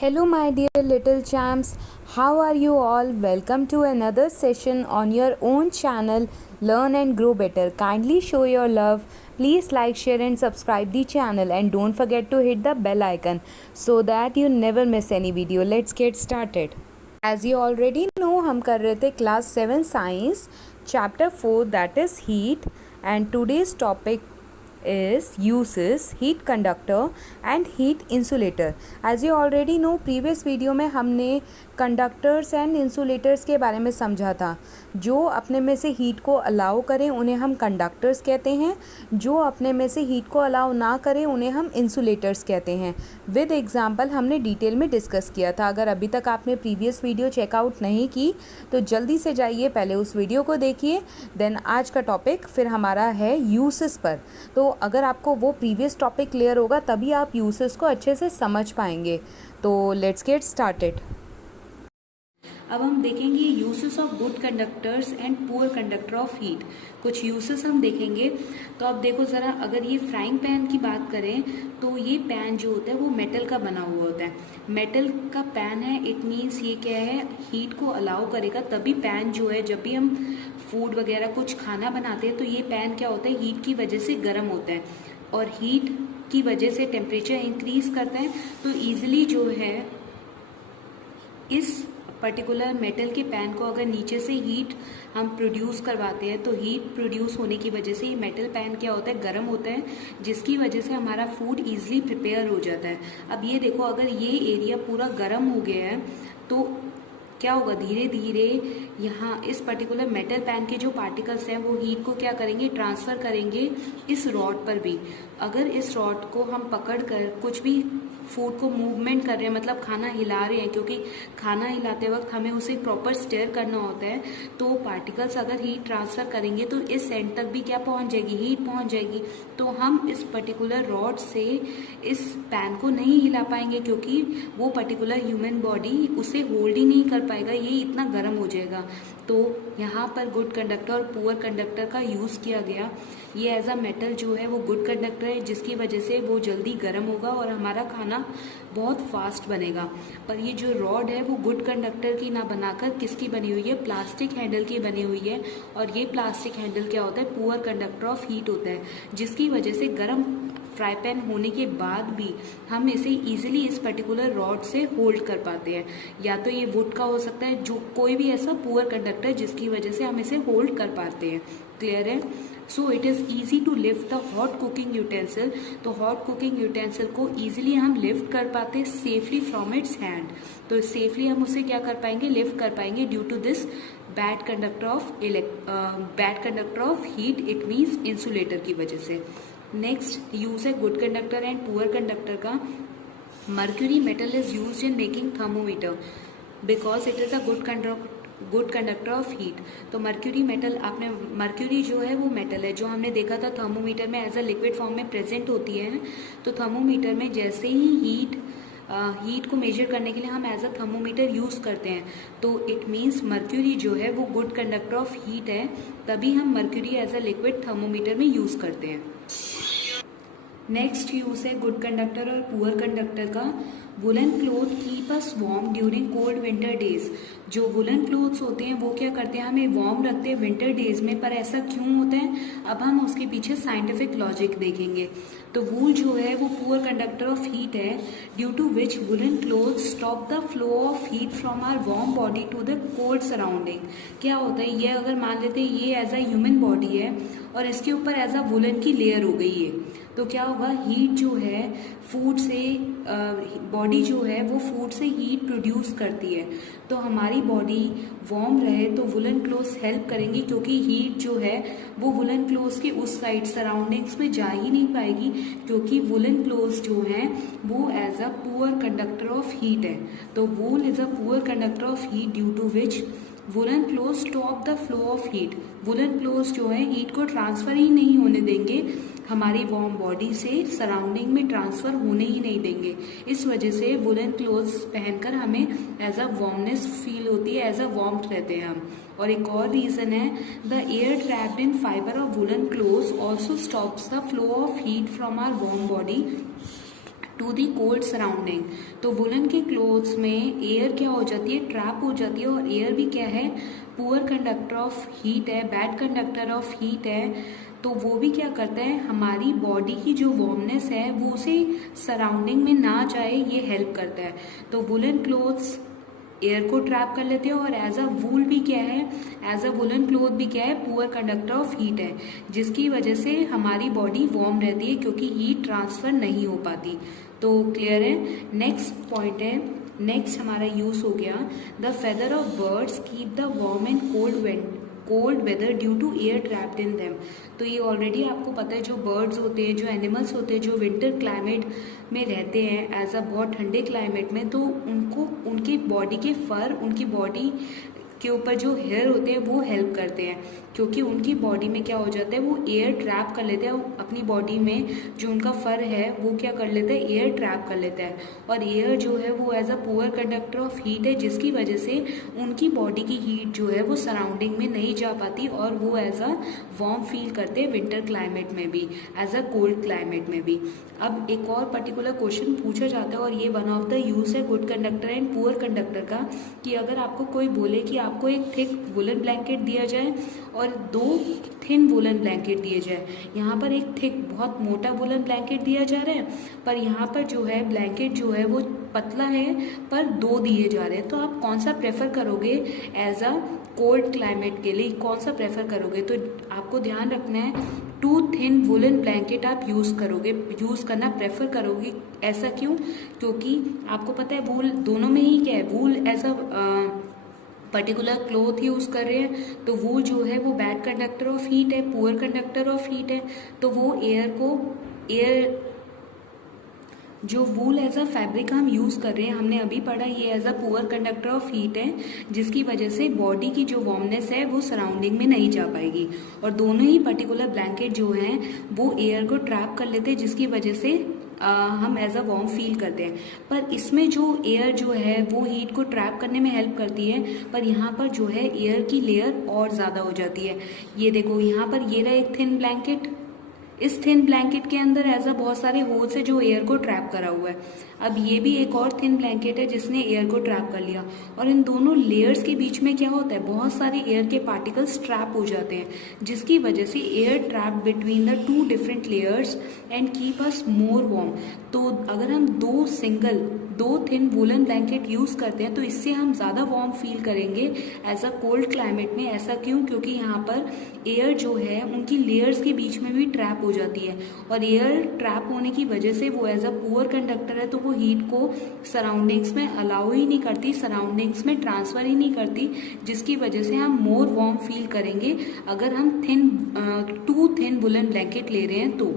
Hello, my dear little champs. How are you all? Welcome to another session on your own channel, Learn and Grow Better. Kindly show your love. Please like, share, and subscribe the channel, and don't forget to hit the bell icon so that you never miss any video. Let's get started. As you already know, हम कर रहे थे class 7 science chapter 4, that is heat, and today's topic is uses heat conductor and heat insulator. As you already know, previous video में हमने conductors and insulators के बारे में समझा था. जो अपने में से हीट को अलाउ करें उन्हें हम कंडक्टर्स कहते हैं, जो अपने में से हीट को अलाउ ना करें उन्हें हम इंसुलेटर्स कहते हैं. विद एग्जांपल हमने डिटेल में डिस्कस किया था. अगर अभी तक आपने प्रीवियस वीडियो चेकआउट नहीं की तो जल्दी से जाइए, पहले उस वीडियो को देखिए. देन आज का टॉपिक फिर हमारा है यूसेस पर. तो अगर आपको वो प्रीवियस टॉपिक क्लियर होगा तभी आप यूसेस को अच्छे से समझ पाएंगे. तो लेट्स गेट स्टार्टेड. अब हम देखेंगे uses of good conductors and poor conductor of heat. कुछ यूसेस हम देखेंगे. तो अब देखो ज़रा, अगर ये फ्राइंग पैन की बात करें तो ये पैन जो होता है वो मेटल का बना हुआ होता है. मेटल का पैन है, इट मीन्स ये क्या है, हीट को अलाउ करेगा. तभी पैन जो है, जब भी हम फूड वगैरह कुछ खाना बनाते हैं तो ये पैन क्या होता है, हीट की वजह से गर्म होता है और हीट की वजह से टेम्परेचर इंक्रीज करता है. तो ईजिली जो है इस पर्टिकुलर मेटल के पैन को अगर नीचे से हीट हम प्रोड्यूस करवाते हैं तो हीट प्रोड्यूस होने की वजह से ये मेटल पैन क्या होता है, गर्म होता है, जिसकी वजह से हमारा फूड इजीली प्रिपेयर हो जाता है. अब ये देखो, अगर ये एरिया पूरा गर्म हो गया है तो क्या होगा, धीरे धीरे यहाँ इस पर्टिकुलर मेटल पैन के जो पार्टिकल्स हैं वो हीट को क्या करेंगे, ट्रांसफ़र करेंगे इस रॉड पर भी. अगर इस रॉड को हम पकड़ कर कुछ भी फूड को मूवमेंट कर रहे हैं, मतलब खाना हिला रहे हैं, क्योंकि खाना हिलाते वक्त हमें उसे प्रॉपर स्टेयर करना होता है, तो पार्टिकल्स अगर हीट ट्रांसफ़र करेंगे तो इस एंड तक भी क्या पहुंच जाएगी, हीट पहुंच जाएगी. तो हम इस पर्टिकुलर रॉड से इस पैन को नहीं हिला पाएंगे क्योंकि वो पर्टिकुलर ह्यूमन बॉडी उसे होल्ड ही नहीं कर पाएगा, ये इतना गर्म हो जाएगा. तो यहाँ पर गुड कंडक्टर और पुअर कंडक्टर का यूज़ किया गया. ये एज अ मेटल जो है वो गुड कंडक्टर है, जिसकी वजह से वो जल्दी गर्म होगा और हमारा खाना बहुत फास्ट बनेगा. पर ये जो रॉड है वो गुड कंडक्टर की ना बनाकर किसकी बनी हुई है, प्लास्टिक हैंडल की बनी हुई है. और ये प्लास्टिक हैंडल क्या होता है, पुअर कंडक्टर ऑफ हीट होता है, जिसकी वजह से गर्म फ्राई पैन होने के बाद भी हम इसे इजीली इस पर्टिकुलर रॉड से होल्ड कर पाते हैं. या तो ये वुड का हो सकता है, जो कोई भी ऐसा पुअर कंडक्टर जिसकी वजह से हम इसे होल्ड कर पाते हैं. क्लियर है? So it is easy to lift the hot cooking utensil. तो हॉट कुकिंग यूटेंसिल को ईजिली हम लिफ्ट कर पाते सेफली फ्रॉम इट्स हैंड. तो सेफली हम उसे क्या कर पाएंगे, लिफ्ट कर पाएंगे due to this bad conductor of heat, it means insulator की वजह से. नेक्स्ट यूज है good conductor and poor conductor का. Mercury metal is use in making thermometer because it is a good conductor of heat. तो mercury metal, आपने mercury जो है वो मेटल है जो हमने देखा था थर्मोमीटर में एज अ लिक्विड फॉर्म में प्रेजेंट होती है. तो थर्मोमीटर में जैसे ही हीट को मेजर करने के लिए हम एज अ थर्मोमीटर यूज़ करते हैं, तो इट मीन्स मर्क्यूरी जो है वो गुड कंडक्टर ऑफ हीट है, तभी हम mercury as a liquid thermometer में यूज़ करते हैं. नेक्स्ट यूज है गुड कंडक्टर और पुअर कंडक्टर का. Woolen cloth keep us warm during cold winter days. जो वुलन क्लोथ्स होते हैं वो क्या करते हैं, हमें वार्म रखते हैं विंटर डेज में. पर ऐसा क्यों होता है, अब हम उसके पीछे साइंटिफिक लॉजिक देखेंगे. तो वूल जो है वो पुअर कंडक्टर ऑफ हीट है, due to which woolen cloth stop the flow of heat from our warm body to the cold surrounding. क्या होता है, ये अगर मान लेते हैं ये एज अ ह्यूमन बॉडी है और इसके ऊपर एज अ वुलन की लेयर हो गई है, तो क्या होगा, हीट जो है फूड से, बॉडी जो है वो फूड से हीट प्रोड्यूस करती है. तो हमारी बॉडी वार्म रहे तो वुलन क्लोथ्स हेल्प करेंगी, क्योंकि हीट जो है वो वुलन क्लोथ्स के उस साइड सराउंडिंग्स में जा ही नहीं पाएगी, क्योंकि वुलन क्लोथ्स जो हैं वो as a poor conductor of heat है. तो wool is a poor conductor of heat due to which woolen clothes stop the flow of heat. Woolen clothes जो है हीट को ट्रांसफर ही नहीं होने देंगे, हमारी वार्म बॉडी से सराउंडिंग में ट्रांसफर होने ही नहीं देंगे. इस वजह से वुलन क्लोथ्स पहनकर हमें एज अ वार्मनेस फील होती है, एज अ वार्मथ रहते हैं हम. और एक और रीजन है, the air trapped in fiber of woolen clothes also stops the flow of heat from our warm body to the cold surrounding. तो वुलन के क्लोथ्स में एयर क्या हो जाती है, ट्रैप हो जाती है। और एयर भी क्या है, पुअर कंडक्टर ऑफ हीट है, बैड कंडक्टर ऑफ हीट है। तो वो भी क्या करता है, हमारी बॉडी की जो वार्मनेस है वो उसे सराउंडिंग में ना जाए, ये हेल्प करता है। तो वुलन क्लोथ्स एयर को ट्रैप कर लेते हैं। और एज अ वूल भी क्या है, एज अ वुलन क्लोथ भी क्या है, पुअर कंडक्टर ऑफ हीट है, जिसकी वजह से हमारी बॉडी वार्म रहती है क्योंकि हीट ट्रांसफर नहीं हो पाती। तो क्लियर है। नेक्स्ट पॉइंट है, नेक्स्ट हमारा यूज हो गया, the feather of birds keep the warm and cold weather due to air trapped in them. तो ये ऑलरेडी आपको पता है, जो बर्ड्स होते हैं, जो एनिमल्स होते हैं, जो विंटर क्लाइमेट में रहते हैं, एज अ बहुत ठंडे क्लाइमेट में, तो उनको उनकी बॉडी के फर, उनकी बॉडी के ऊपर जो हेयर होते हैं वो हेल्प करते हैं, क्योंकि उनकी बॉडी में क्या हो जाता है, वो एयर ट्रैप कर लेते हैं अपनी बॉडी में। जो उनका फर है वो क्या कर लेता है, एयर ट्रैप कर लेता है। और एयर जो है वो as a poor conductor of heat है, जिसकी वजह से उनकी बॉडी की हीट जो है वो सराउंडिंग में नहीं जा पाती और वो एज अ वार्म फील करते हैं विंटर क्लाइमेट में भी, एज अ कोल्ड क्लाइमेट में भी। अब एक और पर्टिकुलर क्वेश्चन पूछा जाता है, और ये वन ऑफ द यूज है good conductor and poor conductor का, कि अगर आपको कोई बोले कि आपको एक थिक वुलन ब्लैंकेट दिया जाए और 2 थिन वुलन ब्लैंकेट दिए जाए, यहाँ पर एक थिक बहुत मोटा वुलन ब्लैंकेट दिया जा रहा है, पर यहाँ पर जो है ब्लैंकेट जो है वो पतला है पर 2 दिए जा रहे हैं। तो आप कौन सा प्रेफर करोगे एज अ कोल्ड क्लाइमेट के लिए, कौन सा प्रेफर करोगे? तो आपको ध्यान रखना है, 2 थिन वुलन ब्लैंकेट आप यूज़ करना प्रेफर करोगे। ऐसा क्यों? क्योंकि आपको पता है वूल दोनों में ही क्या है, wool as a particular cloth use कर रहे हैं, तो वूल जो है वो बैड कंडक्टर ऑफ हीट है, पुअर कंडक्टर ऑफ हीट है। तो वो जो वूल एज अ फैब्रिक हम यूज़ कर रहे हैं, हमने अभी पढ़ा, ये as a poor conductor of heat है, जिसकी वजह से बॉडी की जो वार्मनेस है वो सराउंडिंग में नहीं जा पाएगी। और दोनों ही पर्टिकुलर ब्लैंकेट जो हैं वो एयर को ट्रैप कर लेते हैं, जिसकी वजह से हम एज अ वार्म फील करते हैं। पर इसमें जो एयर जो है वो हीट को ट्रैप करने में हेल्प करती है, पर यहाँ पर जो है एयर की लेयर और ज़्यादा हो जाती है। ये देखो यहाँ पर ये रहा एक थिन ब्लैंकेट, इस थिन ब्लैंकेट के अंदर ऐसा बहुत सारे होल्स है जो एयर को ट्रैप करा हुआ है। अब ये भी एक और थिन ब्लैंकेट है जिसने एयर को ट्रैप कर लिया, और इन दोनों लेयर्स के बीच में क्या होता है, बहुत सारे एयर के पार्टिकल्स ट्रैप हो जाते हैं, जिसकी वजह से air trap between the 2 different layers and keep us more warm. तो अगर हम 2 थिन वुलन ब्लैंकेट यूज करते हैं तो इससे हम ज्यादा वार्म फील करेंगे एज अ कोल्ड क्लाइमेट में। ऐसा क्यों? क्योंकि यहाँ पर एयर जो है उनकी लेयर्स के बीच में भी ट्रैप हो जाती है, और एयर ट्रैप होने की वजह से वो एज अ पुअर कंडक्टर है, तो वो हीट को सराउंडिंग्स में अलाउ ही नहीं करती, सराउंडिंग्स में ट्रांसफर ही नहीं करती, जिसकी वजह से हम मोर वार्म फील करेंगे अगर हम 2 थिन वुलन ब्लैंकेट ले रहे हैं तो।